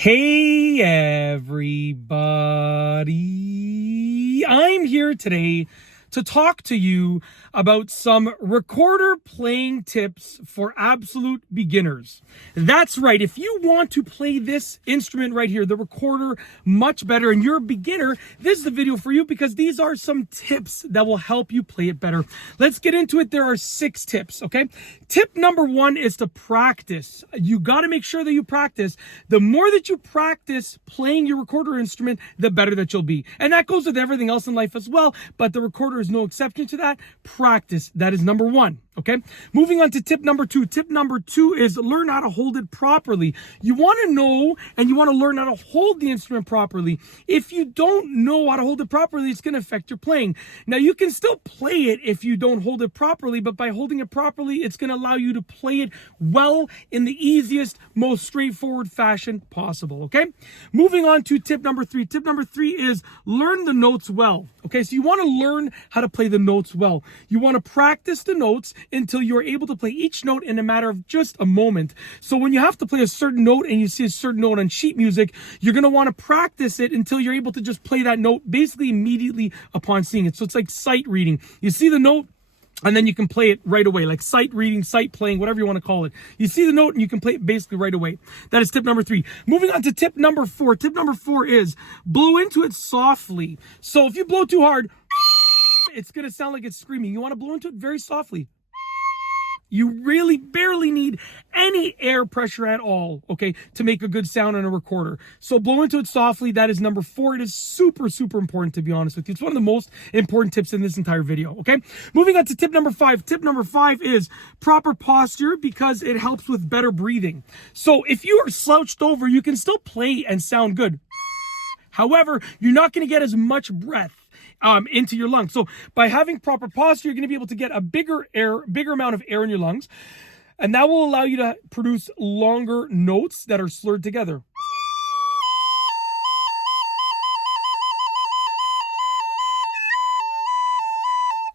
Hey everybody, I'm here today to talk to you about some recorder playing tips for absolute beginners. That's right, if you want to play this instrument right here, the recorder, much better, and you're a beginner, this is the video for you because these are some tips that will help you play it better. Let's get into it. There are 6 tips, okay? Tip number 1 is to practice. You got to make sure that you practice. The more that you practice playing your recorder instrument, the better that you'll be. And that goes with everything else in life as well, but the recorder is no exception to that. Practice. That is number 1. Okay. Moving on to tip number 2. Tip number 2 is learn how to hold it properly. You want to know and you want to learn how to hold the instrument properly. If you don't know how to hold it properly, it's going to affect your playing. Now, you can still play it if you don't hold it properly, but by holding it properly, it's going to allow you to play it well in the easiest, most straightforward fashion possible. Okay. Moving on to tip number 3. Tip number 3 is learn the notes well. Okay. So you want to learn how to play the notes well. You want to practice the notes until you're able to play each note in a matter of just a moment. So when you have to play a certain note and you see a certain note on sheet music, you're going to want to practice it until you're able to just play that note basically immediately upon seeing it. So it's like sight reading. You see the note, and then you can play it right away, like sight reading, sight playing, whatever you want to call it. You see the note and you can play it basically right away. That is tip number 3. Moving on to tip number 4. Tip number 4 is blow into it softly. So if you blow too hard, it's going to sound like it's screaming. You want to blow into it very softly. You really barely need any air pressure at all, okay, to make a good sound on a recorder. So blow into it softly. That is number 4. It is super, super important, to be honest with you. It's one of the most important tips in this entire video, okay? Moving on to tip number 5. Tip number 5 is proper posture because it helps with better breathing. So if you are slouched over, you can still play and sound good. However, you're not going to get as much breath into your lungs. So by having proper posture, you're going to be able to get a bigger amount of air in your lungs. And that will allow you to produce longer notes that are slurred together.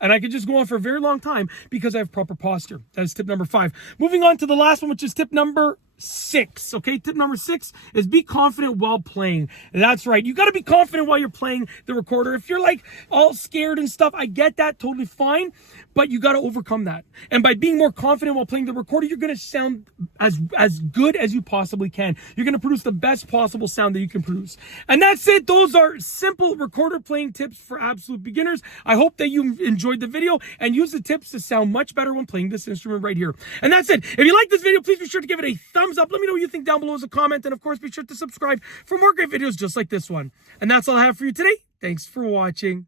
And I could just go on for a very long time because I have proper posture. That is tip number 5. Moving on to the last one, which is tip number 6. Okay, tip number 6 is be confident while playing. That's right. You got to be confident while you're playing the recorder. If you're like all scared and stuff, I get that, totally fine, but you got to overcome that. And by being more confident while playing the recorder, you're going to sound as good as you possibly can. You're going to produce the best possible sound that you can produce. And that's it. Those are simple recorder playing tips for absolute beginners. I hope that you enjoyed the video and use the tips to sound much better when playing this instrument right here. And that's it. If you like this video, please be sure to give it a thumbs up. Let me know what you think down below as a comment. And of course, be sure to subscribe for more great videos just like this one. And that's all I have for you today. Thanks for watching.